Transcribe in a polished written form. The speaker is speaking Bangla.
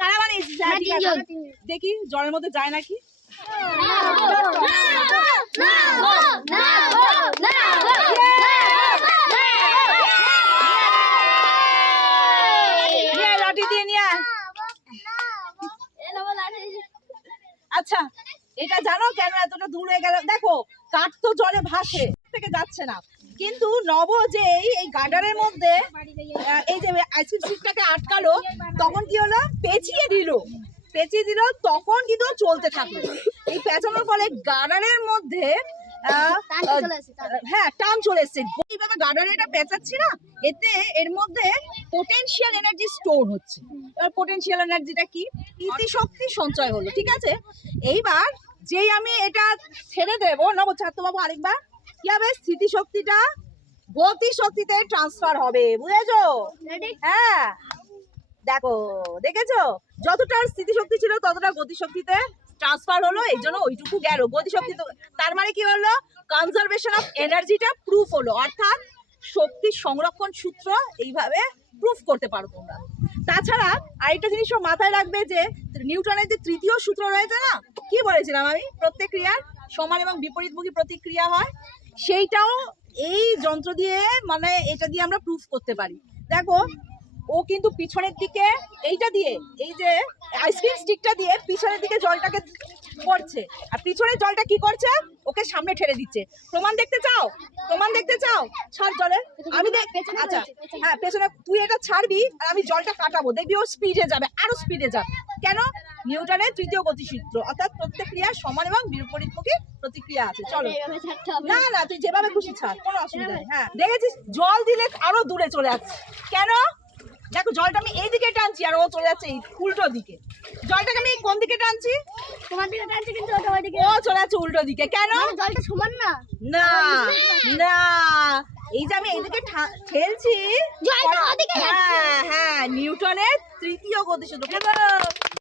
কারা বানিয়েছিস? দেখি জলের মধ্যে যায় নাকি। লাঠি দিয়ে নিয়ে আচ্ছা, এটা জানো কেন এতটা দূরে গেল? দেখো কাঠ তো জলে ভাসে, থেকে যাচ্ছে না, কিন্তু নব যে এই গার্ডারের মধ্যে এই যে আইসক্রিম স্টিকটাকে আটকালো, তখন কি হলো? পেঁচিয়ে দিল, তখন কিন্তু চলতে থাকলো। এই পেঁচানোর ফলে গার্ডারের মধ্যে হ্যাঁ টান চলে এসছে। এইভাবে গার্ডারে এটা পেঁচাচ্ছি না, এতে এর মধ্যে পোটেনশিয়াল এনার্জি স্টোর হচ্ছে। এবার পোটেনশিয়াল এনার্জিটা কি? স্মৃতিশক্তি সঞ্চয় হলো, ঠিক আছে। এইবার যেই আমি এটা ছেড়ে দেবো, নব ছাত্র বাবু আরেকবার, কি হবে? স্মৃতিশক্তিটা গতি শক্তিতে ট্রান্সফার হবে, বুঝেছো? হ্যাঁ দেখো, দেখেছো? যতটা স্মৃতিশক্তি ছিল ততটা গতিশক্তিতে ট্রান্সফার হলো, এই জন্য ওইটুকু গেল গতিশক্তি। তার মানে কি হলো? কনজারভেশন অফ এনার্জিটা প্রুফ হলো, অর্থাৎ শক্তি সংরক্ষণ সূত্র এইভাবে প্রুফ করতে পারো তোমরা। তাছাড়া আরেকটা জিনিস মাথায় রাখবে যে নিউটনের যে তৃতীয় সূত্র রয়েছে না, কি বলেছিলাম আমি? প্রত্যেক ক্রিয়ার সমান এবং বিপরীতমুখী প্রতিক্রিয়া হয়, সেইটাও এই যন্ত্র দিয়ে, মানে এটা দিয়ে আমরা প্রুফ করতে পারি। দেখো ও কিন্তু পিছনের দিকে এইটা দিয়ে, এই যে আইসক্রিম স্টিকটা দিয়ে পিছনের দিকে জলটাকে পড়ছে, আর পিছনের জলটা কি করছে? ওকে সামনে ঠেলে দিচ্ছে। প্রমাণ দেখতে চাও? ছাড় জলে, আমি আচ্ছা হ্যাঁ পেছনে তুই এটা ছাড়বি আর আমি জলটা কাটাবো, দেখবি ও স্পিডে যাবে, আরো স্পিডে যাবে। কেন? নিউটনের তৃতীয় গতিসূত্র, অর্থাৎ প্রত্যেক ক্রিয়ার সমান এবং বিপরীতমুখী প্রতিক্রিয়া আছে। চলো, না তুই যেভাবে খুশি ছাড়, কোনো অসুবিধা নেই। হ্যাঁ দেখেছিস, জল দিলে আরো দূরে চলে যাচ্ছে। কেন? দেখো জলটা আমি এই দিকে টানছি আর ও চলে যাচ্ছে এই উল্টো দিকে। জলটাকে আমি কোন দিকে টানছি? তোমার দিকে টানছি, কিন্তু ও চলে যাচ্ছে উল্টো দিকে। কেন? জলটা সমান না। না না, এই যে আমি এইদিকে ঠেলছি, হ্যাঁ নিউটনের তৃতীয় গতিসূত্র।